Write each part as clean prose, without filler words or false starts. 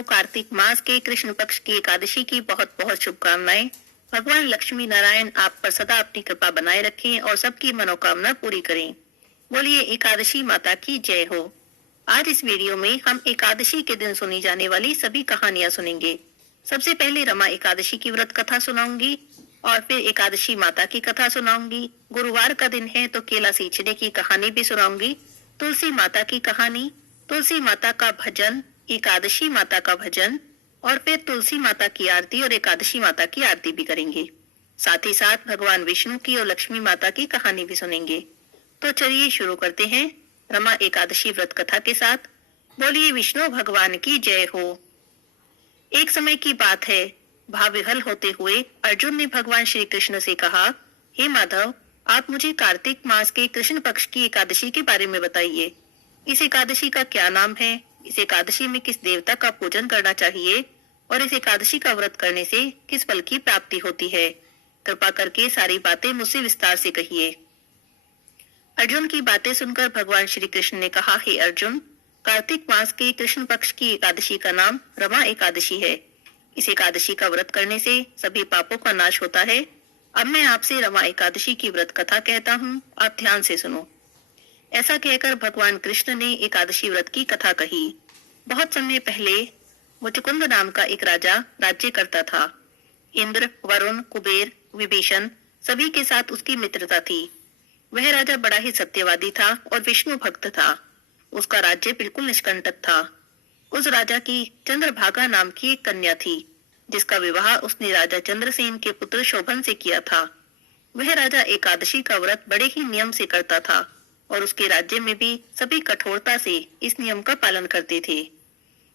को कार्तिक मास के कृष्ण पक्ष की एकादशी की बहुत बहुत शुभकामनाएं। भगवान लक्ष्मी नारायण आप पर सदा अपनी कृपा बनाए रखें और सबकी मनोकामना पूरी करें। बोलिए एकादशी माता की जय हो। आज इस वीडियो में हम एकादशी के दिन सुनी जाने वाली सभी कहानियां सुनेंगे। सबसे पहले रमा एकादशी की व्रत कथा सुनाऊंगी और फिर एकादशी माता की कथा सुनाऊंगी। गुरुवार का दिन है तो केला सींचने की कहानी भी सुनाऊंगी। तुलसी माता की कहानी, तुलसी माता का भजन, एकादशी माता का भजन और फिर तुलसी माता की आरती और एकादशी माता की आरती भी करेंगे। साथ ही साथ भगवान विष्णु की और लक्ष्मी माता की कहानी भी सुनेंगे। तो चलिए शुरू करते हैं रमा एकादशी व्रत कथा के साथ। बोलिए विष्णु भगवान की जय हो। एक समय की बात है, भाव विह्वल होते हुए अर्जुन ने भगवान श्री कृष्ण से कहा, हे माधव, आप मुझे कार्तिक मास के कृष्ण पक्ष की एकादशी के बारे में बताइए। इस एकादशी का क्या नाम है, इस एकादशी में किस देवता का पूजन करना चाहिए और इस एकादशी का व्रत करने से किस फल की प्राप्ति होती है। कृपा करके सारी बातें मुझसे विस्तार से कहिए। अर्जुन की बातें सुनकर भगवान श्री कृष्ण ने कहा, हे अर्जुन, कार्तिक मास के कृष्ण पक्ष की एकादशी का नाम रमा एकादशी है। इस एकादशी का व्रत करने से सभी पापों का नाश होता है। अब मैं आपसे रमा एकादशी की व्रत कथा कहता हूँ, आप ध्यान से सुनो। ऐसा कहकर भगवान कृष्ण ने एकादशी व्रत की कथा कही। बहुत समय पहले मुचकुंद नाम का एक राजा राज्य करता था। इंद्र, वरुण, कुबेर, विभीषण सभी के साथ उसकी मित्रता थी। वह राजा बड़ा ही सत्यवादी था और विष्णु भक्त था। उसका राज्य बिल्कुल निष्कंटक था। उस राजा की चंद्रभागा नाम की एक कन्या थी, जिसका विवाह उसने राजा चंद्रसेन के पुत्र शोभन से किया था। वह राजा एकादशी का व्रत बड़े ही नियम से करता था और उसके राज्य में भी सभी कठोरता से इस नियम का पालन करते थे।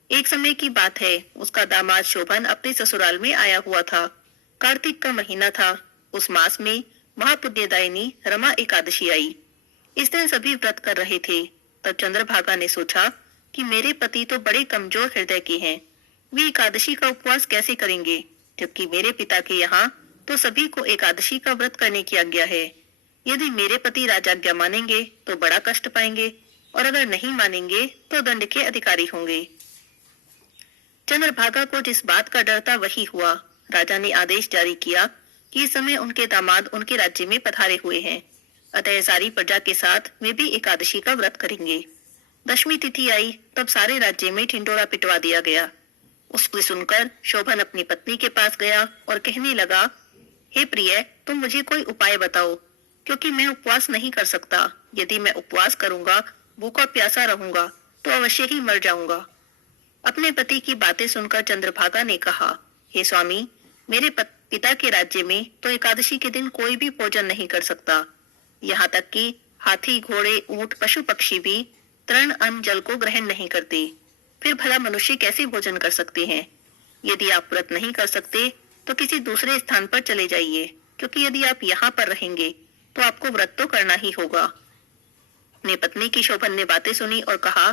एक समय की बात है, उसका दामाद शोभन अपने ससुराल में आया हुआ था। कार्तिक का महीना था। उस मास में महापुण्यदायिनी रमा एकादशी आई। इस दिन सभी व्रत कर रहे थे। तब चंद्रभागा ने सोचा कि मेरे पति तो बड़े कमजोर हृदय के हैं, वे एकादशी का उपवास कैसे करेंगे, जबकि मेरे पिता के यहाँ तो सभी को एकादशी का व्रत करने की आज्ञा है। यदि मेरे पति राजाज्ञा मानेंगे तो बड़ा कष्ट पाएंगे और अगर नहीं मानेंगे तो दंड के अधिकारी होंगे। चंद्रभागा को जिस बात का डर था वही हुआ। राजा ने आदेश जारी किया कि इस समय उनके दामाद उनके राज्य में पधारे हुए हैं, अतः सारी प्रजा के साथ वे भी एकादशी का व्रत करेंगे। दशमी तिथि आई तब सारे राज्य में ढिंडोरा पिटवा दिया गया। उसको सुनकर शोभन अपनी पत्नी के पास गया और कहने लगा, हे प्रिय, तुम मुझे कोई उपाय बताओ, क्योंकि मैं उपवास नहीं कर सकता। यदि मैं उपवास करूंगा, भूखा प्यासा रहूंगा तो अवश्य ही मर जाऊंगा। अपने पति की बातें सुनकर चंद्रभागा ने कहा, हे स्वामी, मेरे पिता के राज्य में तो एकादशी के दिन कोई भी भोजन नहीं कर सकता। यहाँ तक कि हाथी, घोड़े, ऊंट, पशु पक्षी भी तृण अन्न जल को ग्रहण नहीं करते। फिर भला मनुष्य कैसे भोजन कर सकते हैं। यदि आप व्रत नहीं कर सकते तो किसी दूसरे स्थान पर चले जाइए, क्योंकि यदि आप यहाँ पर रहेंगे तो आपको व्रत तो करना ही होगा। अपनी पत्नी की शोभन ने बातें सुनी और कहा,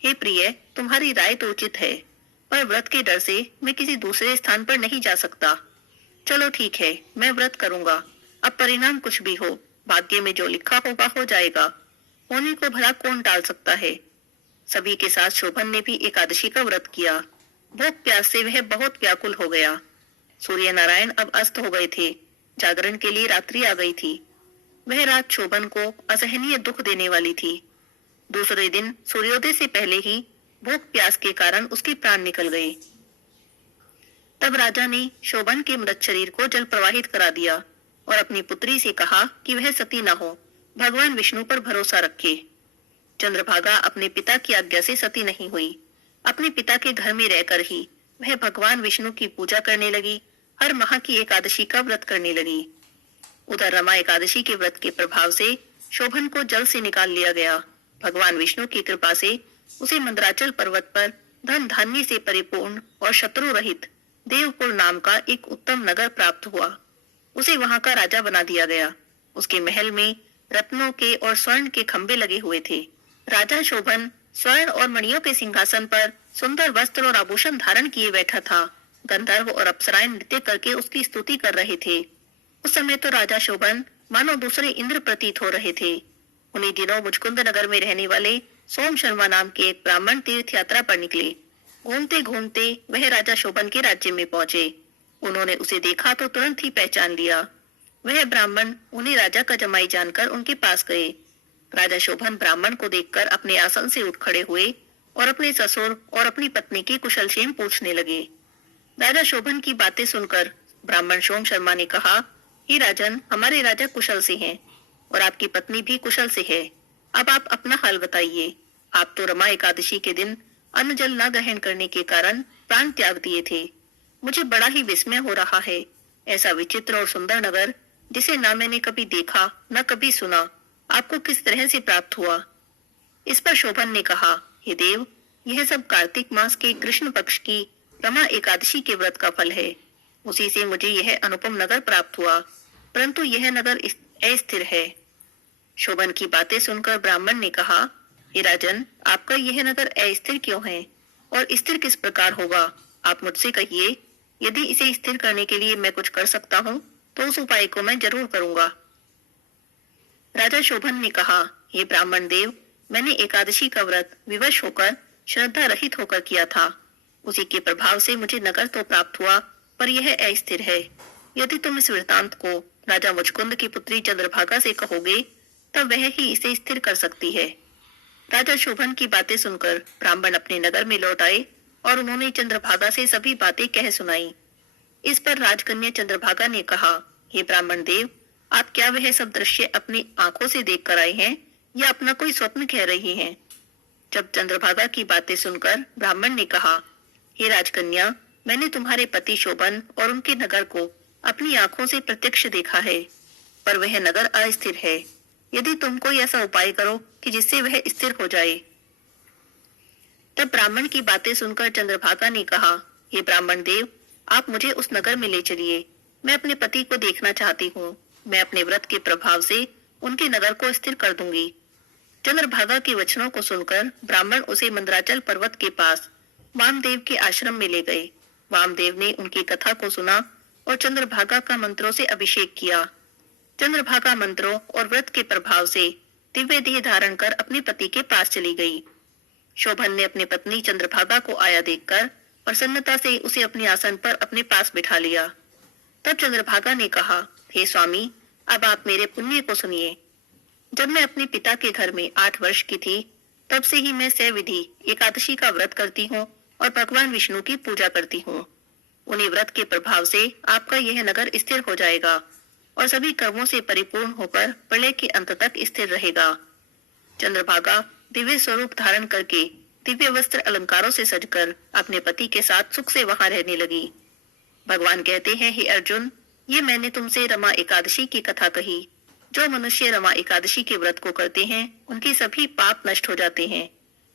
हे प्रिय, तुम्हारी राय तो उचित है, पर व्रत के डर से मैं किसी दूसरे स्थान पर नहीं जा सकता। चलो ठीक है, मैं व्रत करूंगा। अब परिणाम कुछ भी हो, भाग्य में जो लिखा होगा हो जाएगा। होने को भला कौन टाल सकता है। सभी के साथ शोभन ने भी एकादशी का व्रत किया। भूख प्यास से वह बहुत व्याकुल हो गया। सूर्य नारायण अब अस्त हो गए थे। जागरण के लिए रात्रि आ गई थी। वह रात शोभन को असहनीय दुख देने वाली थी। दूसरे दिन सूर्योदय से पहले ही भूख प्यास के कारण उसके प्राण निकल गए। तब राजा ने शोभन के मृत शरीर को जल प्रवाहित करा दिया और अपनी पुत्री से कहा कि वह सती न हो, भगवान विष्णु पर भरोसा रखे। चंद्रभागा अपने पिता की आज्ञा से सती नहीं हुई। अपने पिता के घर में रहकर ही वह भगवान विष्णु की पूजा करने लगी। हर माह की एकादशी का व्रत करने लगी। उधर रमा एकादशी के व्रत के प्रभाव से शोभन को जल से निकाल लिया गया। भगवान विष्णु की कृपा से उसे मंदराचल पर्वत पर धन धान्य से परिपूर्ण और शत्रु रहित देवपुर नाम का एक उत्तम नगर प्राप्त हुआ। उसे वहां का राजा बना दिया गया। उसके महल में रत्नों के और स्वर्ण के खंभे लगे हुए थे। राजा शोभन स्वर्ण और मणियों के सिंहासन पर सुंदर वस्त्र और आभूषण धारण किए बैठा था। गंधर्व और अप्सराएं नृत्य करके उसकी स्तुति कर रहे थे। उस समय तो राजा शोभन मानो दूसरे इंद्र प्रतीत हो रहे थे। उन्हीं दिनों मुचकुंद नगर में रहने वाले सोम शर्मा नाम के एक ब्राह्मण तीर्थ यात्रा पर निकले। घूमते घूमते वह राजा शोभन के राज्य में पहुंचे। उन्होंने उसे देखा तो तुरंत ही पहचान लिया। वह ब्राह्मण उन्हें राजा का जमाई जानकर उनके पास गए। राजा शोभन ब्राह्मण को देखकर अपने आसन से उठ खड़े हुए और अपने ससुर और अपनी पत्नी की कुशलक्षेम पूछने लगे। राजा शोभन की बातें सुनकर ब्राह्मण सोम शर्मा ने कहा, हे राजन, हमारे राजा कुशल से हैं और आपकी पत्नी भी कुशल से है। अब आप अपना हाल बताइए। आप तो रमा एकादशी के दिन अन्न जल न ग्रहण करने के कारण प्राण त्याग दिए थे। मुझे बड़ा ही विस्मय हो रहा है। ऐसा विचित्र और सुंदर नगर, जिसे न मैंने कभी देखा न कभी सुना, आपको किस तरह से प्राप्त हुआ? इस पर शोभन ने कहा, हे देव, यह सब कार्तिक मास के कृष्ण पक्ष की रमा एकादशी के व्रत का फल है। उसी से मुझे यह अनुपम नगर प्राप्त हुआ, परंतु यह नगर अस्थिर है। शोभन की बातें सुनकर ब्राह्मण ने कहा, हे राजन, आपका यह नगर अस्थिर क्यों है और स्थिर किस प्रकार होगा? आप मुझसे कहिए। यदि इसे स्थिर करने के लिए मैं कुछ कर सकता हूँ तो उस उपाय को मैं जरूर करूंगा। राजा शोभन ने कहा, हे ब्राह्मण देव, मैंने एकादशी का व्रत विवश होकर, श्रद्धा रहित होकर किया था। उसी के प्रभाव से मुझे नगर तो प्राप्त हुआ, पर यह अस्थिर है। यदि तुम इस वृतांत को राजा मुचकुंद की पुत्री चंद्रभागा से कहोगे, तब वह ही इसे स्थिर कर सकती है। राजा शोभन की बातें सुनकर ब्राह्मण अपने नगर में लौट आए और उन्होंने चंद्रभागा से सभी बातें कह सुनाई। इस पर राजकन्या चंद्रभागा ने कहा, हे ब्राह्मण देव, आप क्या वह सब दृश्य अपनी आंखों से देख कर आए हैं या अपना कोई स्वप्न कह रही हैं? जब चंद्रभागा की बातें सुनकर ब्राह्मण ने कहा, हे राजकन्या, मैंने तुम्हारे पति शोभन और उनके नगर को अपनी आंखों से प्रत्यक्ष देखा है, पर वह नगर अस्थिर है। यदि तुम कोई ऐसा उपाय करो कि जिससे वह स्थिर हो जाए। तब ब्राह्मण की बातें सुनकर चंद्रभागा ने कहा, हे ब्राह्मण देव, आप मुझे उस नगर में ले चलिए। मैं अपने पति को देखना चाहती हूँ। मैं अपने व्रत के प्रभाव से उनके नगर को स्थिर कर दूंगी। चंद्रभागा के वचनों को सुनकर ब्राह्मण उसे मंदराचल पर्वत के पास वामदेव के आश्रम में ले गए। वामदेव ने उनकी कथा को सुना और चंद्रभागा का मंत्रों से अभिषेक किया। चंद्रभागा मंत्रों और व्रत के प्रभाव से दिव्य देह धारण कर अपने पति के पास चली गई। शोभन ने अपनी पत्नी चंद्रभागा को आया देखकर प्रसन्नता से उसे अपने आसन पर अपने पास बिठा लिया। तब चंद्रभागा ने कहा, हे स्वामी, अब आप मेरे पुण्य को सुनिए। जब मैं अपने पिता के घर में 8 वर्ष की थी, तब से ही मैं सविधि एकादशी का व्रत करती हूँ और भगवान विष्णु की पूजा करती हूँ। उन्हीं व्रत के प्रभाव से आपका यह नगर स्थिर हो जाएगा और सभी कर्मों से परिपूर्ण होकर प्रलय के अंत तक स्थिर रहेगा। चंद्रभागा दिव्य स्वरूप धारण करके दिव्य वस्त्र अलंकारों से सजकर अपने पति के साथ सुख से वहां रहने लगी। भगवान कहते हैं, हे अर्जुन, ये मैंने तुमसे रमा एकादशी की कथा कही। जो मनुष्य रमा एकादशी के व्रत को करते हैं, उनके सभी पाप नष्ट हो जाते हैं।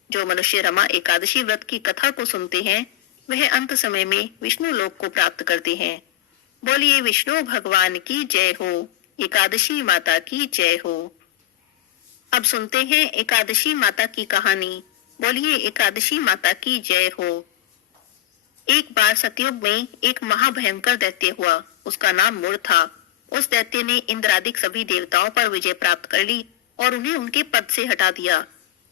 जो मनुष्य रमा एकादशी व्रत की कथा को सुनते हैं, वह अंत समय में विष्णु लोक को प्राप्त करते हैं। बोलिए विष्णु भगवान की जय हो। एकादशी माता की जय हो। अब सुनते हैं एकादशी माता की कहानी। बोलिए एकादशी माता की जय हो। एक बार सतयुग में एक महाभयंकर दैत्य हुआ। उसका नाम मूर था। उस दैत्य ने इंद्रादिक सभी देवताओं पर विजय प्राप्त कर ली और उन्हें उनके पद से हटा दिया।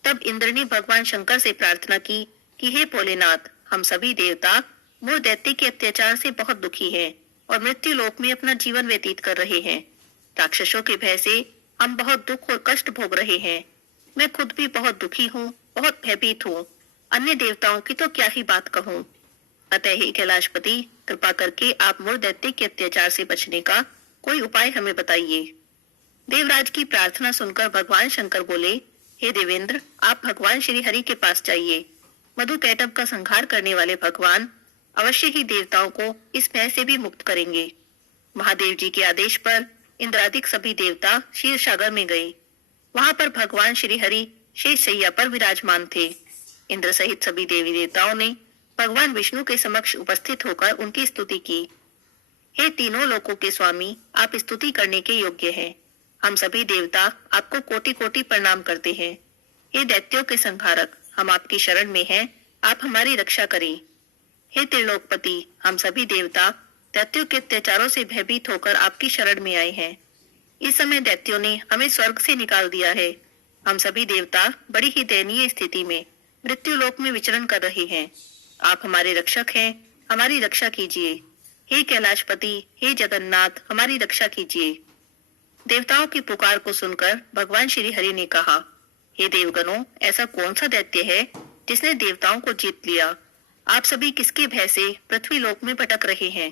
तब इंद्र ने भगवान शंकर से प्रार्थना की कि हे भोलेनाथ, हम सभी देवता मूर दैत्य के अत्याचार से बहुत दुखी हैं और मृत्यु लोक में अपना जीवन व्यतीत कर रहे हैं। राक्षसों के भय से हम बहुत दुख और कष्ट भोग रहे हैं। मैं खुद भी बहुत दुखी हूँ, बहुत भयभीत हूँ। अन्य देवताओं की तो क्या ही बात कहूँ। अतः हे कैलाशपति, कृपा करके आप मूर दैत्य के अत्याचार से बचने का कोई उपाय हमें बताइए। देवराज की प्रार्थना सुनकर भगवान शंकर बोले, हे देवेंद्र, आप भगवान श्री हरि के पास जाइए। मधु कैटभ का संहार करने वाले भगवान अवश्य ही देवताओं को इस भय से भी मुक्त करेंगे। महादेव जी के आदेश पर इंद्रादिक सभी देवता क्षीर सागर में गए। वहां पर भगवान श्री हरि शेष शैया पर विराजमान थे। इंद्र सहित सभी देवी देवताओं ने भगवान विष्णु के समक्ष उपस्थित होकर उनकी स्तुति की। हे तीनों लोकों के स्वामी, आप स्तुति करने के योग्य हैं। हम सभी देवता आपको कोटि कोटि प्रणाम करते हैं। हे दैत्यों के संहारक, हम आपकी शरण में हैं, आप हमारी रक्षा करें। हे त्रिलोकपति, हम सभी देवता दैत्यों के अत्याचारों से भयभीत होकर आपकी शरण में आए हैं। इस समय दैत्यों ने हमें स्वर्ग से निकाल दिया है। हम सभी देवता बड़ी ही दयनीय स्थिति में मृत्यु लोक में विचरण कर रहे हैं। आप हमारे रक्षक हैं, हमारी रक्षा कीजिए। हे कैलाशपति, हे जगन्नाथ, हमारी रक्षा कीजिए। देवताओं की पुकार को सुनकर भगवान श्री हरि ने कहा, हे देवगणों, ऐसा कौन सा दैत्य है जिसने देवताओं को जीत लिया? आप सभी किसके भय से पृथ्वी लोक में भटक रहे हैं?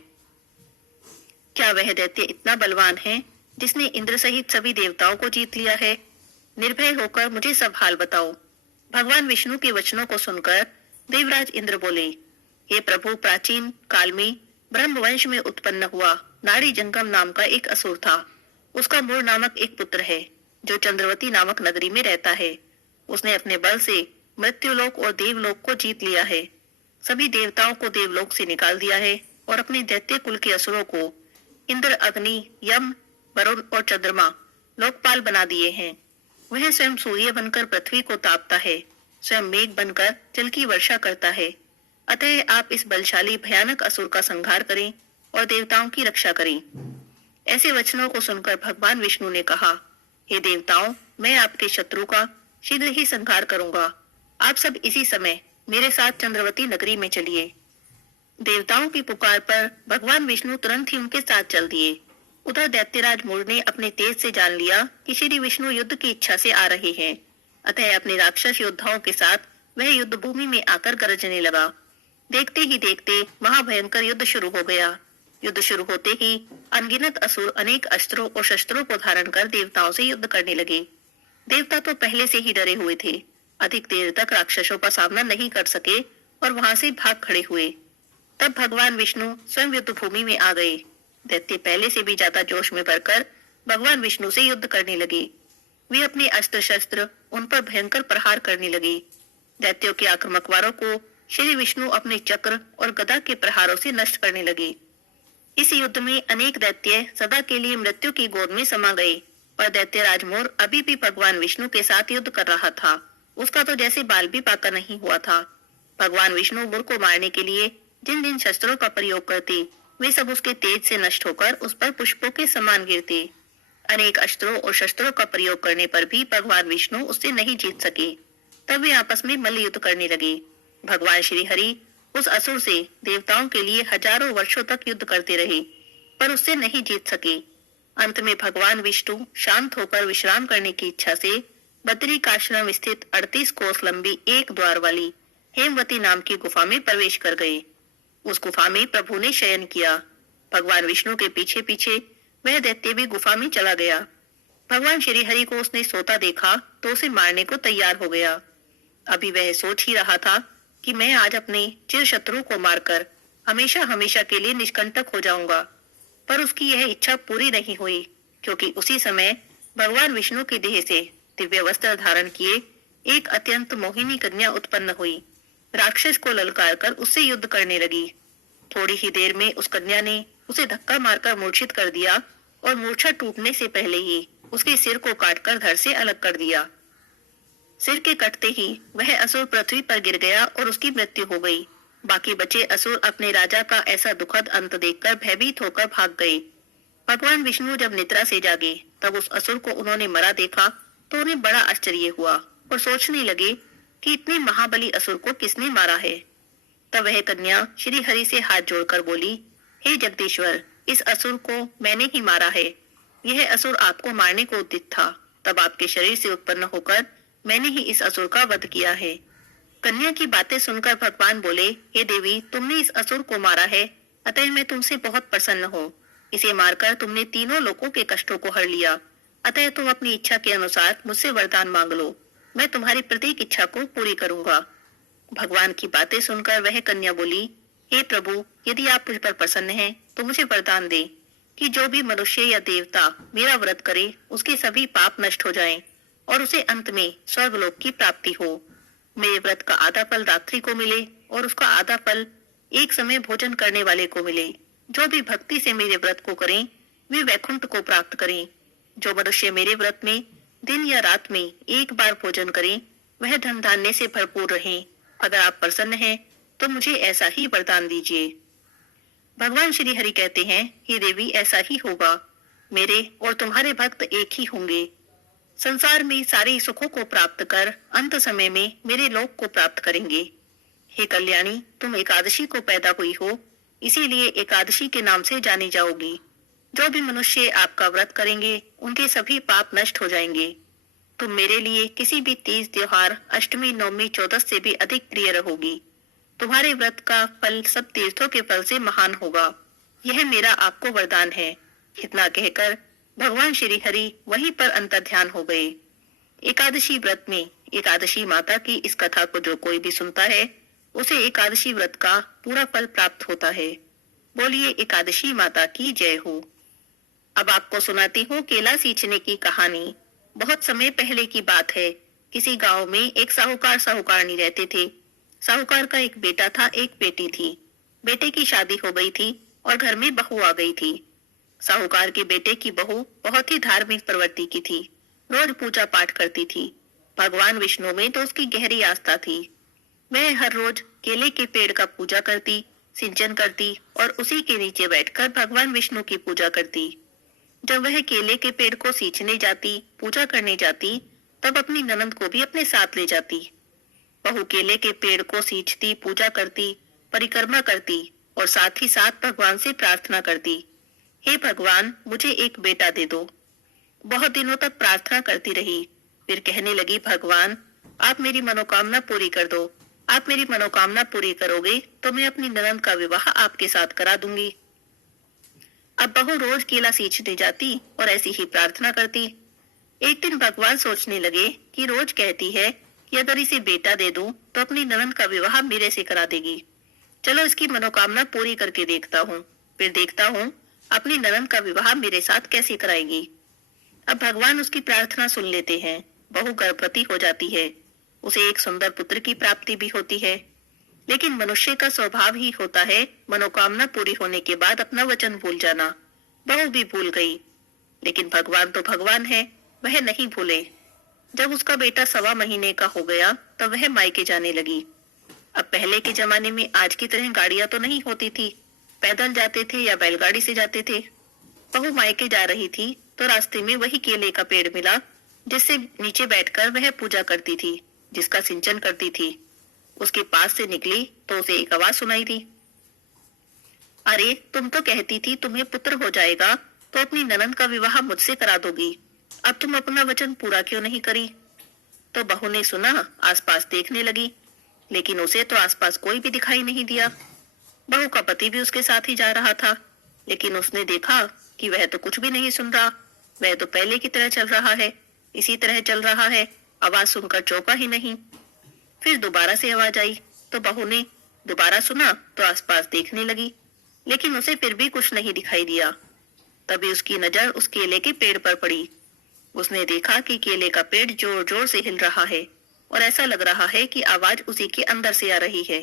क्या वह दैत्य इतना बलवान है जिसने इंद्र सहित सभी देवताओं को जीत लिया है? निर्भय होकर मुझे सब हाल बताओ। भगवान विष्णु के वचनों को सुनकर देवराज इंद्र बोले, हे प्रभु, प्राचीन काल में ब्रह्मवंश में उत्पन्न हुआ नाड़ी जंगम नाम का एक असुर था। उसका मूर नामक एक पुत्र है जो चंद्रवती नामक नगरी में रहता है। उसने अपने बल से मृत्युलोक और देवलोक को जीत लिया है, सभी देवताओं को देवलोक से निकाल दिया है और अपने दैत्य कुल के असुरों को इंद्र, अग्नि, यम, वरुण और चंद्रमा लोकपाल बना दिए हैं। वह स्वयं सूर्य बनकर पृथ्वी को तापता है, स्वयं मेघ बनकर जल की वर्षा करता है। अतः आप इस बलशाली भयानक असुर का संहार करें और देवताओं की रक्षा करें। ऐसे वचनों को सुनकर भगवान विष्णु ने कहा, हे देवताओं, मैं आपके शत्रु का शीघ्र ही संहार करूंगा। आप सब इसी समय मेरे साथ चंद्रवती नगरी में चलिए। देवताओं की पुकार पर भगवान विष्णु तुरंत ही उनके साथ चल दिए। उधर दैत्यराज मूर ने अपने तेज से जान लिया कि श्री विष्णु युद्ध की इच्छा से आ रहे हैं। अतः अपने राक्षस योद्धाओं के साथ वह युद्ध भूमि में आकर गरजने लगा। देखते ही देखते महाभयंकर युद्ध शुरू हो गया। युद्ध शुरू होते ही अनगिनत असुर अनेक अस्त्रों और शस्त्रों को धारण कर देवताओं से युद्ध करने लगे। देवता तो पहले से ही डरे हुए थे, अधिक देर तक राक्षसों का सामना नहीं कर सके और वहां से भाग खड़े हुए। तब भगवान विष्णु स्वयं युद्ध भूमि में आ गए। दैत्य पहले से भी ज्यादा जोश में भरकर भगवान विष्णु से युद्ध करने लगे। वे अपने अस्त्र शस्त्र उन पर भयंकर प्रहार करने लगे। दैत्यों के आक्रामक वारों को श्री विष्णु अपने चक्र और गदा के प्रहारों से नष्ट करने लगे। इस युद्ध में अनेक दैत्य सदा के लिए मृत्यु की गोद में समा गए, पर दैत्य राजमोर अभी भी भगवान विष्णु के साथ युद्ध कर रहा था। उसका तो जैसे बाल भी पाका नहीं हुआ था। भगवान विष्णु मुर को मारने के लिए जिन जिन शस्त्रों का प्रयोग करते, वे सब उसके तेज से नष्ट होकर उस पर पुष्पों के समान गिरते। अनेक अस्त्रों और शस्त्रों का प्रयोग करने पर भी भगवान विष्णु उससे नहीं जीत सके। तब वे आपस में मल्ल युद्ध करने लगे। भगवान श्री हरि उस असुर से देवताओं के लिए हजारों वर्षों तक युद्ध करते रहे, पर उससे नहीं जीत सके। अंत में भगवान विष्णु शांत होकर विश्राम करने की इच्छा से बद्रिकाश्रम स्थित 38 कोस लंबी एक द्वार वाली हेमवती नाम की गुफा में प्रवेश कर गए। उस गुफा में प्रभु ने शयन किया। भगवान विष्णु के पीछे पीछे वह दैत्य भी गुफा में चला गया। भगवान श्री हरि को उसने सोता देखा तो उसे मारने को तैयार हो गया। अभी वह सोच ही रहा था कि मैं आज अपने चिर शत्रु को मारकर हमेशा हमेशा के लिए निष्कंटक हो जाऊंगा, पर उसकी यह इच्छा पूरी नहीं हुई, क्योंकि उसी समय भगवान विष्णु की देह से दिव्य वस्त्र धारण किए एक अत्यंत मोहिनी कन्या उत्पन्न हुई। राक्षस को ललकार कर उससे युद्ध करने लगी। थोड़ी ही देर में उस कन्या ने उसे धक्का मारकर मूर्छित कर दिया और मूर्छा टूटने से पहले ही उसके सिर को काटकर धड़ से अलग कर दिया। सिर के कटते ही वह असुर पृथ्वी पर गिर गया और उसकी मृत्यु हो गई। बाकी बचे असुर अपने राजा का ऐसा दुखद अंत देखकर भयभीत होकर भाग गए। भगवान विष्णु जब निद्रा से जागे तब उस असुर को उन्होंने मरा देखा तो उन्हें बड़ा आश्चर्य हुआ और सोचने लगे कि इतने महाबली असुर को किसने मारा है। तब वह कन्या श्री हरि से हाथ जोड़कर बोली, हे जगदीश्वर, इस असुर को मैंने ही मारा है। यह असुर आपको मारने को उद्यत था, तब आपके शरीर से उत्पन्न होकर मैंने ही इस असुर का वध किया है। कन्या की बातें सुनकर भगवान बोले, हे देवी, तुमने इस असुर को मारा है, अतः मैं तुमसे बहुत प्रसन्न हूँ। इसे मारकर तुमने तीनों लोगों के कष्टों को हर लिया, अतः तुम अपनी इच्छा के अनुसार मुझसे वरदान मांग लो। मैं तुम्हारी प्रत्येक इच्छा को पूरी करूंगा। भगवान की बातें सुनकर वह कन्या बोली, हे प्रभु, यदि आप मुझ पर प्रसन्न हैं तो मुझे वरदान दें कि जो भी मनुष्य या देवता मेरा व्रत करे उसके सभी पाप नष्ट हो जाएं और उसे अंत में स्वर्गलोक की प्राप्ति हो। मेरे व्रत का आधा फल रात्रि को मिले और उसका आधा फल एक समय भोजन करने वाले को मिले। जो भी भक्ति से मेरे व्रत को करें वे वैकुंठ को प्राप्त करें। जो मनुष्य मेरे व्रत में दिन या रात में एक बार भोजन करें वह धन धान्य से भरपूर रहें। अगर आप प्रसन्न हैं तो मुझे ऐसा ही वरदान दीजिए। भगवान श्री हरि कहते हैं, हे देवी, ऐसा ही होगा। मेरे और तुम्हारे भक्त एक ही होंगे। संसार में सारे सुखों को प्राप्त कर अंत समय में मेरे लोक को प्राप्त करेंगे। हे कल्याणी, तुम एकादशी को पैदा हुई हो, इसीलिए एकादशी के नाम से जानी जाओगी। जो भी मनुष्य आपका व्रत करेंगे, उनके सभी पाप नष्ट हो जाएंगे। तुम मेरे लिए किसी भी तीज त्योहार, अष्टमी, नवमी, चौदस से भी अधिक प्रिय रहोगी। तुम्हारे व्रत का फल सब तीर्थों के फल से महान होगा। यह मेरा आपको वरदान है। इतना कहकर भगवान श्री हरि वहीं पर अंतर्ध्यान हो गए। एकादशी व्रत में एकादशी माता की इस कथा को जो कोई भी सुनता है, उसे एकादशी व्रत का पूरा फल प्राप्त होता है। बोलिए एकादशी माता की जय हो। अब आपको सुनाती हूँ केला सींचने की कहानी। बहुत समय पहले की बात है। किसी गांव में एक साहूकार साहूकारनी रहते थे। साहूकार का एक बेटा था, एक बेटी थी। बेटे की शादी हो गई थी और घर में बहू आ गई थी। साहूकार के बेटे की बहू बहुत ही धार्मिक प्रवृत्ति की थी। रोज पूजा पाठ करती थी। भगवान विष्णु में तो उसकी गहरी आस्था थी। वह हर रोज केले के पेड़ का पूजा करती, सिंचन करती और उसी के नीचे बैठकर भगवान विष्णु की पूजा करती। जब वह केले के पेड़ को सींचने जाती, पूजा करने जाती, तब अपनी ननंद को भी अपने साथ ले जाती। बहू केले के पेड़ को सींचती, पूजा करती, परिक्रमा करती और साथ ही साथ भगवान से प्रार्थना करती, हे भगवान, मुझे एक बेटा दे दो। बहुत दिनों तक प्रार्थना करती रही। फिर कहने लगी, भगवान, आप मेरी मनोकामना पूरी कर दो। आप मेरी मनोकामना पूरी करोगे तो मैं अपनी ननंद का विवाह आपके साथ करा दूंगी। अब बहू रोज केला सींचने जाती और ऐसी ही प्रार्थना करती। एक दिन भगवान सोचने लगे कि रोज कहती है कि अगर इसे बेटा दे दूं तो अपनी ननंद का विवाह मेरे से करा देगी। चलो इसकी मनोकामना पूरी करके देखता हूँ। फिर देखता हूँ अपनी ननंद का विवाह मेरे साथ कैसे कराएगी। अब भगवान उसकी प्रार्थना सुन लेते हैं। बहू गर्भवती हो जाती है। उसे एक सुंदर पुत्र की प्राप्ति भी होती है। लेकिन मनुष्य का स्वभाव ही होता है मनोकामना पूरी होने के बाद अपना वचन भूल जाना। बहू भी भूल गई, लेकिन भगवान तो भगवान है, वह नहीं भूले। जब उसका बेटा 1.25 महीने का हो गया तब वह मायके जाने लगी। अब पहले के जमाने में आज की तरह गाड़ियां तो नहीं होती थी। पैदल जाते थे या बैलगाड़ी से जाते थे। बहू मायके जा रही थी तो रास्ते में वही केले का पेड़ मिला जिससे नीचे बैठकर वह पूजा करती थी, जिसका सिंचन करती थी। उसके पास से निकली तो उसे एक आवाज सुनाई दी, अरे तुम तो कहती थी तुम्हें पुत्र हो जाएगा तो अपनी ननंद का विवाह मुझसे करा दोगी। अब तुम अपना वचन पूरा क्यों नहीं करी? तो बहू ने सुना, आसपास देखने लगी, लेकिन उसे तो आसपास कोई भी दिखाई नहीं दिया। बहू का पति भी उसके साथ ही जा रहा था, लेकिन उसने देखा कि वह तो कुछ भी नहीं सुन रहा। वह तो पहले की तरह चल रहा है, इसी तरह चल रहा है, आवाज सुनकर चौंका ही नहीं। फिर दोबारा से आवाज आई तो बहू ने दोबारा सुना तो आसपास देखने लगी, लेकिन उसे फिर भी कुछ नहीं दिखाई दिया। तभी उसकी नजर उस केले के पेड़ पर पड़ी। उसने देखा कि केले का पेड़ जोर जोर से हिल रहा है और ऐसा लग रहा है कि आवाज उसी के अंदर से आ रही है।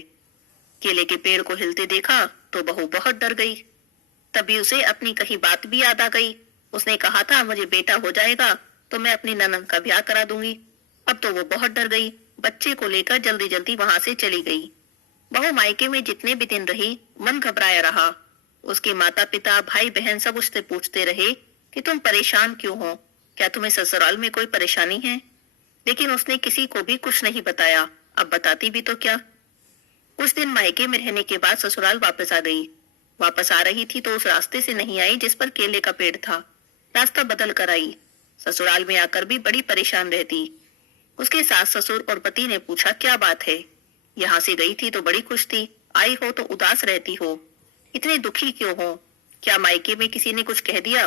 केले के पेड़ को हिलते देखा तो बहू बहुत डर गई। तभी उसे अपनी कही बात भी याद आ गई। उसने कहा था मुझे बेटा हो जाएगा तो मैं अपनी ननंद का ब्याह करा दूंगी। अब तो वो बहुत डर गई। बच्चे को लेकर जल्दी जल्दी वहां से चली गई। बहू मायके में जितने भी दिन रही, मन घबराया रहा। उसके माता पिता, भाई बहन सब उससे पूछते रहे कि तुम परेशान क्यों हो, क्या तुम्हें ससुराल में कोई परेशानी है? लेकिन उसने किसी को भी कुछ नहीं बताया। अब बताती भी तो क्या। कुछ दिन मायके में रहने के बाद ससुराल वापस आ गई। वापस आ रही थी तो उस रास्ते से नहीं आई जिस पर केले का पेड़ था। रास्ता बदल कर आई। ससुराल में आकर भी बड़ी परेशान रहती। उसके सास ससुर और पति ने पूछा क्या बात है, यहाँ से गई थी तो बड़ी खुश थी, आई हो तो उदास रहती हो, इतने दुखी क्यों हो? क्या मायके में किसी ने कुछ कह दिया?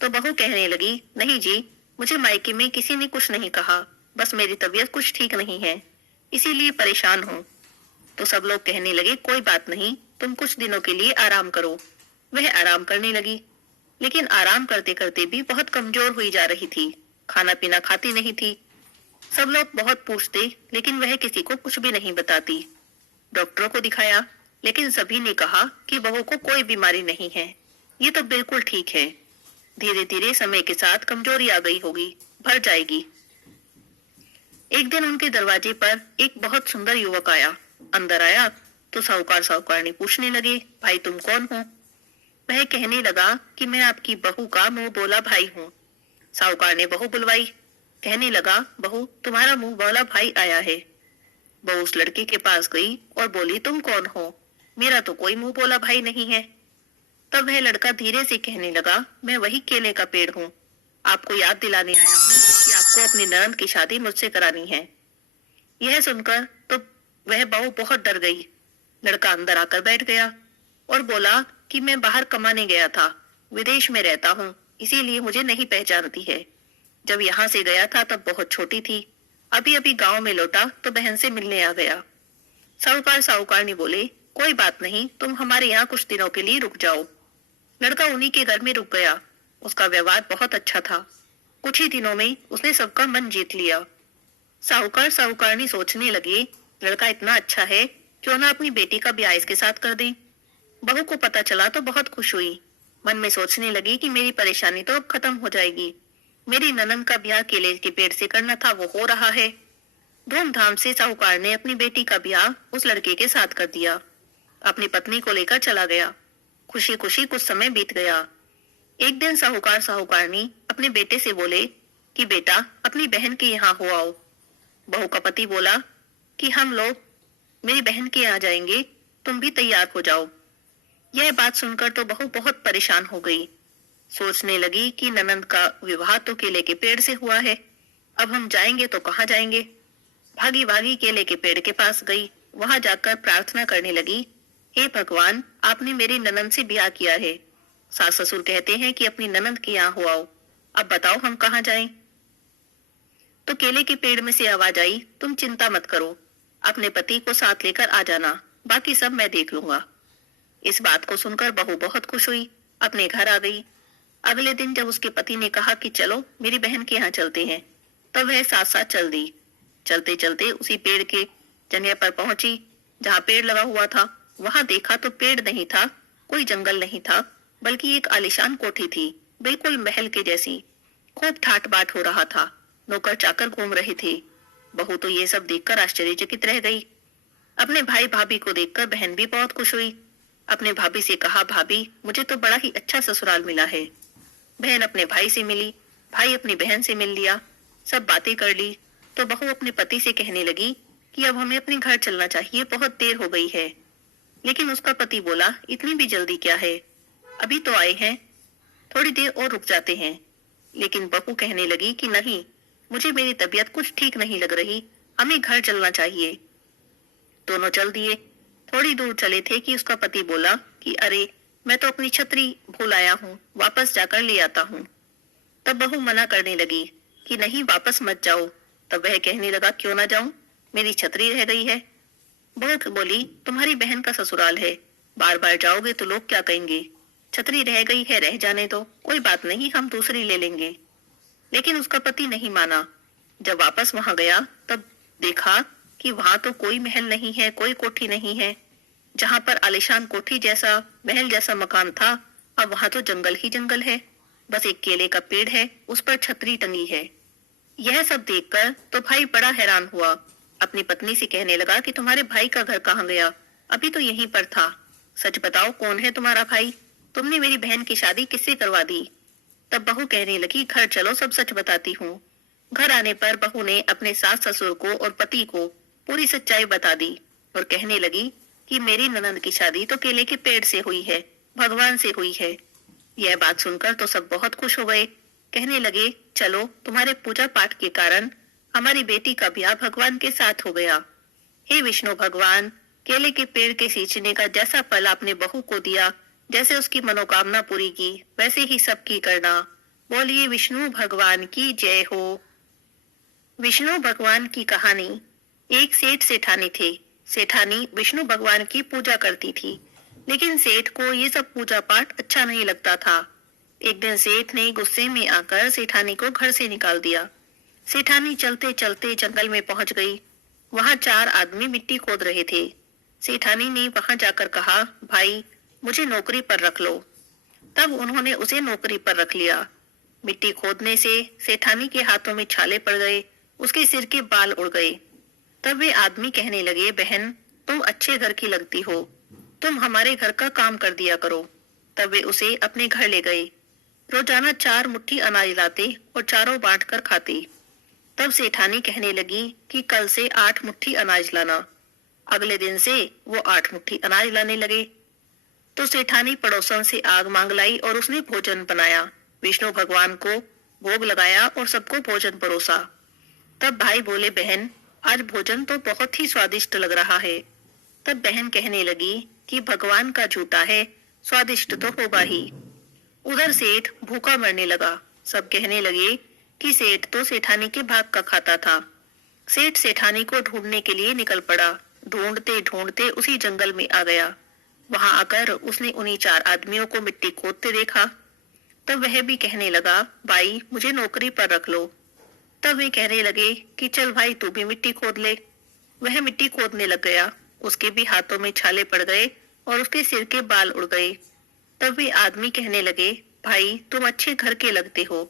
तो बहू कहने लगी, नहीं जी, मुझे मायके में किसी ने कुछ नहीं कहा, बस मेरी तबीयत कुछ ठीक नहीं है, इसीलिए परेशान हूँ। तो सब लोग कहने लगे कोई बात नहीं, तुम कुछ दिनों के लिए आराम करो। वह आराम करने लगी, लेकिन आराम करते करते भी बहुत कमजोर हुई जा रही थी। खाना पीना खाती नहीं थी। सब लोग बहुत पूछते, लेकिन वह किसी को कुछ भी नहीं बताती। डॉक्टरों को दिखाया, लेकिन सभी ने कहा कि बहू को कोई बीमारी नहीं है, ये तो बिल्कुल ठीक है। धीरे धीरे समय के साथ कमजोरी आ गई होगी, भर जाएगी। एक दिन उनके दरवाजे पर एक बहुत सुंदर युवक आया। अंदर आया तो साहूकार साहूकारनी पूछने लगे, भाई तुम कौन हो? वह कहने लगा कि मैं आपकी बहू का मुंह बोला भाई हूँ। साहूकार ने बहू बुलवाई। कहने लगा, बहू तुम्हारा मुंह बोला भाई आया है। वो उस लड़के के पास गई और बोली, तुम कौन हो? मेरा तो कोई मुंह बोला भाई नहीं है। तब वह लड़का धीरे से कहने लगा, मैं वही केले का पेड़ हूँ। आपको याद दिलाने आया हूँ कि आपको अपनी ननद की शादी मुझसे करानी है। यह सुनकर तो वह बहू बहुत डर गई। लड़का अंदर आकर बैठ गया और बोला कि मैं बाहर कमाने गया था, विदेश में रहता हूँ, इसीलिए मुझे नहीं पहचानती है। जब यहाँ से गया था तब बहुत छोटी थी, अभी अभी गांव में लौटा तो बहन से मिलने आ गया। साहूकार साहूकारनी बोले, कोई बात नहीं, तुम हमारे यहाँ कुछ दिनों के लिए रुक जाओ। लड़का उन्हीं के घर में रुक गया। उसका व्यवहार बहुत अच्छा था। कुछ ही दिनों में उसने सबका मन जीत लिया। साहूकार साहूकारनी सोचने लगे, लड़का इतना अच्छा है, क्यों ना अपनी बेटी का ब्याह इसके साथ कर दें। बहू को पता चला तो बहुत खुश हुई। मन में सोचने लगी कि मेरी परेशानी तो अब खत्म हो जाएगी। मेरी ननद का ब्याह केले के पेड़ से करना था, वो हो रहा है। धूमधाम से साहूकार ने अपनी बेटी का ब्याह उस लड़के के साथ कर दिया। अपनी पत्नी को लेकर चला गया। खुशी खुशी कुछ समय बीत गया। एक दिन साहूकार साहूकारनी अपने बेटे से बोले कि बेटा, अपनी बहन के यहाँ हो आओ। बहू का पति बोला कि हम लोग मेरी बहन के यहाँ जाएंगे, तुम भी तैयार हो जाओ। यह बात सुनकर तो बहू बहुत परेशान हो गई। सोचने लगी कि ननद का विवाह तो केले के पेड़ से हुआ है, अब हम जाएंगे तो कहाँ जाएंगे। भागी भागी केले के पेड़ के पास गई। वहां जाकर प्रार्थना करने लगी, हे भगवान, आपने मेरी ननद से ब्याह किया है। सास ससुर कहते हैं कि अपनी ननद के यहाँ हो आओ, अब बताओ हम कहाँ जाएं। तो केले के पेड़ में से आवाज आई, तुम चिंता मत करो, अपने पति को साथ लेकर आ जाना, बाकी सब मैं देख लूंगा। इस बात को सुनकर बहू बहुत खुश हुई, अपने घर आ गई। अगले दिन जब उसके पति ने कहा कि चलो मेरी बहन के यहाँ चलते हैं, तब वह साथ साथ चल दी। चलते चलते उसी पेड़ के जगह पर पहुंची जहाँ पेड़ लगा हुआ था। वहां देखा तो पेड़ नहीं था, कोई जंगल नहीं था, बल्कि एक आलीशान कोठी थी, बिल्कुल महल के जैसी। खूब ठाट बाट हो रहा था, नौकर चाकर घूम रहे थे। बहू तो ये सब देखकर आश्चर्यचकित रह गई। अपने भाई भाभी को देखकर बहन भी बहुत खुश हुई। अपने भाभी से कहा, भाभी, मुझे तो बड़ा ही अच्छा ससुराल मिला है। बहन अपने भाई से मिली, भाई अपनी बहन से मिल लिया, सब बातें कर ली। तो बहू अपने पति से कहने लगी कि अब हमें अपने घर चलना चाहिए, बहुत देर हो गई है। लेकिन उसका पति बोला, इतनी भी जल्दी क्या है, अभी तो आए हैं, थोड़ी देर और रुक जाते हैं। लेकिन बहू कहने लगी कि नहीं, मुझे मेरी तबीयत कुछ ठीक नहीं लग रही, हमें घर चलना चाहिए। दोनों चल दिए। थोड़ी दूर चले थे कि उसका पति बोला कि अरे, मैं तो अपनी छतरी भूल आया हूँ, वापस जाकर ले आता हूँ। तब बहू मना करने लगी कि नहीं, वापस मत जाओ। तब वह कहने लगा, क्यों ना जाऊं, मेरी छतरी रह गई है। बहू बोली, तुम्हारी बहन का ससुराल है, बार बार जाओगे तो लोग क्या कहेंगे। छतरी रह गई है, रह जाने दो, कोई बात नहीं, हम दूसरी ले लेंगे। लेकिन उसका पति नहीं माना। जब वापस वहां गया तब देखा कि वहां तो कोई महल नहीं है, कोई कोठी नहीं है। जहां पर आलीशान कोठी जैसा महल जैसा मकान था, अब वहां तो जंगल ही जंगल है। बस एक केले का पेड़ है, उस पर छतरी टंगी है। यह सब देखकर तो भाई बड़ा हैरान हुआ। अपनी पत्नी से कहने लगा कि तुम्हारे भाई का घर कहाँ गया, अभी तो यहीं पर था। सच बताओ, कौन है तुम्हारा भाई, तुमने मेरी बहन की शादी किससे करवा दी। तब बहू कहने लगी, घर चलो, सब सच बताती हूँ। घर आने पर बहू ने अपने सास ससुर को और पति को पूरी सच्चाई बता दी और कहने लगी कि मेरी ननद की शादी तो केले के पेड़ से हुई है, भगवान से हुई है। यह बात सुनकर तो सब बहुत खुश हो गए। कहने लगे, चलो, तुम्हारे पूजा पाठ के कारण हमारी बेटी का ब्याह भगवान के साथ हो गया। हे विष्णु भगवान, केले के पेड़ के सींचने का जैसा फल आपने बहू को दिया, जैसे उसकी मनोकामना पूरी की, वैसे ही सबकी करना। बोलिए विष्णु भगवान की जय हो। विष्णु भगवान की कहानी। एक सेठ सेठानी थे। सेठानी विष्णु भगवान की पूजा करती थी, लेकिन सेठ को ये सब पूजा पाठ अच्छा नहीं लगता था। एक दिन सेठ ने गुस्से में आकर सेठानी को घर से निकाल दिया। सेठानी चलते चलते जंगल में पहुंच गई। वहां 4 आदमी मिट्टी खोद रहे थे। सेठानी ने वहां जाकर कहा, भाई, मुझे नौकरी पर रख लो। तब उन्होंने उसे नौकरी पर रख लिया। मिट्टी खोदने से सेठानी के हाथों में छाले पड़ गए, उसके सिर के बाल उड़ गए। तब वे आदमी कहने लगे, बहन, तुम अच्छे घर की लगती हो, तुम हमारे घर का काम कर दिया करो। तब वे उसे अपने घर ले गए। रोजाना 4 मुट्ठी अनाज लाते और चारों बांट कर खाती। तब सेठानी कहने लगी कि कल से 8 मुट्ठी अनाज लाना। अगले दिन से वो 8 मुट्ठी अनाज लाने लगे। तो सेठानी पड़ोसन से आग मांग लाई और उसने भोजन बनाया, विष्णु भगवान को भोग लगाया और सबको भोजन परोसा। तब भाई बोले, बहन आज भोजन तो बहुत ही स्वादिष्ट लग रहा है। तब बहन कहने लगी कि भगवान का झूठा है, स्वादिष्ट तो होगा ही। उधर सेठ भूखा मरने लगा। सब कहने लगे कि सेठ तो सेठानी के भाग का खाता था। सेठ सेठानी को ढूंढने के लिए निकल पड़ा। ढूंढते ढूंढते उसी जंगल में आ गया। वहां आकर उसने उन्हीं 4 आदमियों को मिट्टी खोदते देखा। तब वह भी कहने लगा, भाई मुझे नौकरी पर रख लो। तब वे कहने लगे कि चल भाई तू भी मिट्टी खोद ले। वह मिट्टी खोदने लग गया। उसके भी हाथों में छाले पड़ गए और उसके सिर के बाल उड़ गए। तब वे आदमी कहने लगे, भाई तुम अच्छे घर के लगते हो,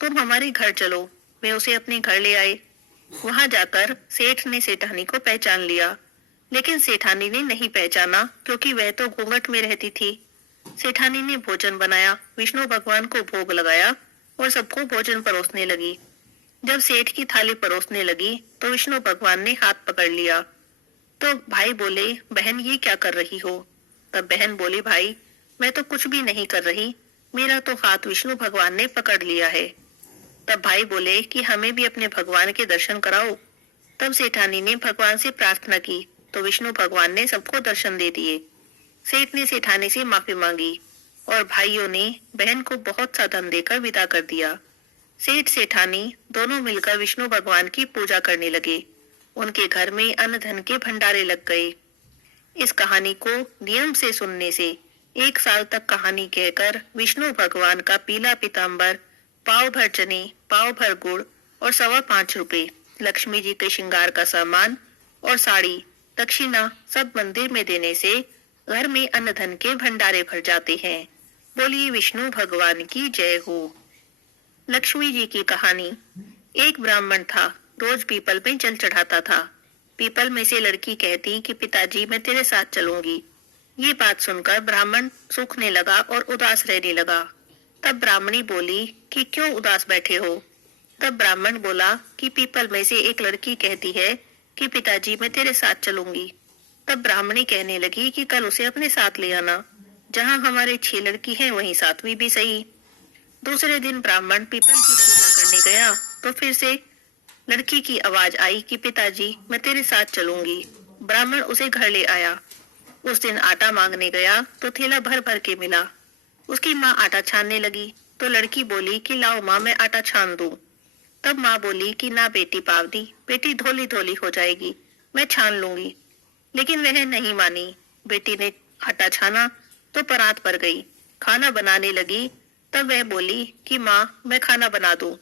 तुम हमारे घर चलो। वे उसे अपने घर ले आए। वहां जाकर सेठ ने सेठानी को पहचान लिया, लेकिन सेठानी ने नहीं पहचाना क्योंकि वह तो घूंघट में रहती थी। सेठानी ने भोजन बनाया, विष्णु भगवान को भोग लगाया और सबको भोजन परोसने लगी। जब सेठ की थाली परोसने लगी तो विष्णु भगवान ने हाथ पकड़ लिया। तो भाई बोले, बहन ये क्या कर रही हो? तब बहन बोली, भाई मैं तो कुछ भी नहीं कर रही, मेरा तो हाथ विष्णु भगवान ने पकड़ लिया है। तब भाई बोले कि हमें भी अपने भगवान के दर्शन कराओ। तब सेठानी ने भगवान से प्रार्थना की तो विष्णु भगवान ने सबको दर्शन दे दिए। सेठ ने सेठानी से माफी मांगी और भाइयों ने बहन को बहुत सा धन देकर विदा कर दिया। सेठ सेठानी दोनों मिलकर विष्णु भगवान की पूजा करने लगे। उनके घर में अन्न धन के भंडारे लग गए। इस कहानी को नियम से सुनने से 1 साल तक कहानी कहकर विष्णु भगवान का पीला पीताम्बर, पाव भर चने, पाव भर गुड़ और 5.25 रुपए, लक्ष्मी जी के श्रृंगार का सामान और साड़ी, दक्षिणा सब मंदिर में देने से घर में अन्न धन के भंडारे भर जाते हैं। बोलिए विष्णु भगवान की जय हो। लक्ष्मी जी की कहानी। एक ब्राह्मण था, रोज पीपल में जल चढ़ाता था। पीपल में से लड़की कहती कि पिताजी मैं तेरे साथ चलूंगी। ये बात सुनकर ब्राह्मण सूखने लगा और उदास रहने लगा। तब ब्राह्मणी बोली कि क्यों उदास बैठे हो? तब ब्राह्मण बोला कि पीपल में से एक लड़की कहती है कि पिताजी मैं तेरे साथ चलूंगी। तब ब्राह्मणी कहने लगी कि कल उसे अपने साथ ले आना। जहाँ हमारे 6 लड़की हैं वहीं 7वीं भी सही। दूसरे दिन ब्राह्मण पीपल की पूजा करने गया तो फिर से लड़की की आवाज आई कि पिताजी मैं तेरे साथ चलूंगी। ब्राह्मण उसे घर ले आया। उस दिन आटा मांगने गया तो थैला भर भर के मिला। उसकी माँ आटा छानने लगी तो लड़की बोली कि लाओ माँ मैं आटा छान दूं। तब माँ बोली कि ना बेटी पावनी, बेटी धोली धोली हो जाएगी, मैं छान लूंगी। लेकिन वह नहीं मानी। बेटी ने आटा छाना तो परात पर गई। खाना बनाने लगी तब वह बोली कि माँ मैं खाना बना दूं।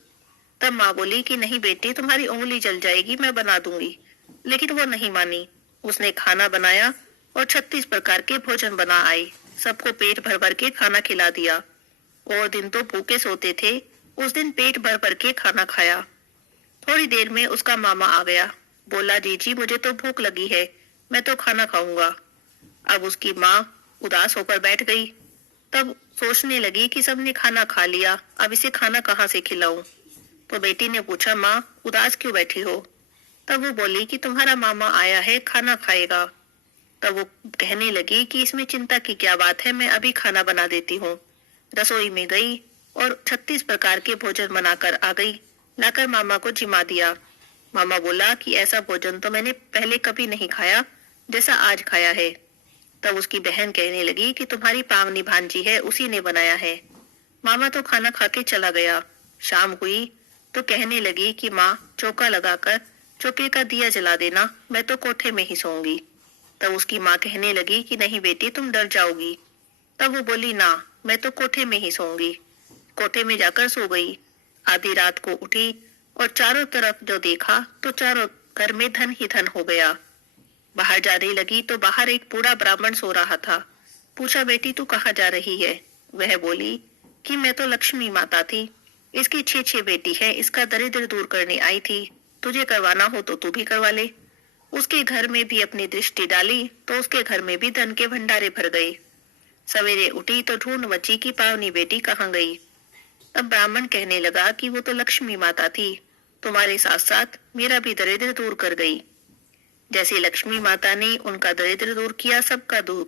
तब माँ बोली कि नहीं बेटी तुम्हारी उंगली जल जाएगी, मैं बना दूंगी। लेकिन वो नहीं मानी। उसने खाना बनाया और 36 प्रकार के भोजन बना आए। सबको पेट भर भर के खाना खिला दिया। और दिन तो भूखे सोते थे, उस दिन पेट भर भर के खाना खाया। थोड़ी देर में उसका मामा आ गया। बोला, जीजी मुझे तो भूख लगी है, मैं तो खाना खाऊंगा। अब उसकी माँ उदास होकर बैठ गई। तब सोचने लगी कि सबने खाना खा लिया, अब इसे खाना कहाँ से खिलाऊं। तो बेटी ने पूछा, माँ उदास क्यों बैठी हो? तब वो बोली कि तुम्हारा मामा आया है, खाना खाएगा। तब वो कहने लगी कि इसमें चिंता की क्या बात है, मैं अभी खाना बना देती हूँ। रसोई में गई और 36 प्रकार के भोजन बनाकर आ गई। लाकर मामा को जिमा दिया। मामा बोला कि ऐसा भोजन तो मैंने पहले कभी नहीं खाया जैसा आज खाया है। तब उसकी बहन कहने लगी कि तुम्हारी पावनी भांजी है, उसी ने बनाया है। मामा तो खाना खा के चला गया। शाम हुई तो कहने लगी कि माँ चौका लगाकर चौके का दिया जला देना, मैं तो कोठे में ही सोऊंगी। तब उसकी माँ कहने लगी कि नहीं बेटी तुम डर जाओगी। तब वो बोली, ना मैं तो कोठे में ही सोऊंगी। कोठे में जाकर सो गई। आधी रात को उठी और चारों तरफ जो देखा तो चारों घर में धन ही धन हो गया। बाहर जाने लगी तो बाहर एक बूढ़ा ब्राह्मण सो रहा था। पूछा, बेटी तू कहाँ जा रही है? वह बोली कि मैं तो लक्ष्मी माता थी, इसकी 6 बेटी है, इसका दरिद्र दूर करने आई थी। तुझे करवाना हो तो तू भी करवा ले। उसके घर में भी अपनी दृष्टि डाली तो उसके घर में भी धन के भंडारे भर गए। सवेरे उठी तो ढूंढ मची कि पावनी बेटी कहाँ गई। तब ब्राह्मण कहने लगा कि वो तो लक्ष्मी माता थी, तुम्हारे साथ साथ मेरा भी दरिद्र दूर कर गई। जैसे लक्ष्मी माता ने उनका दरिद्र दूर किया, सबका दूर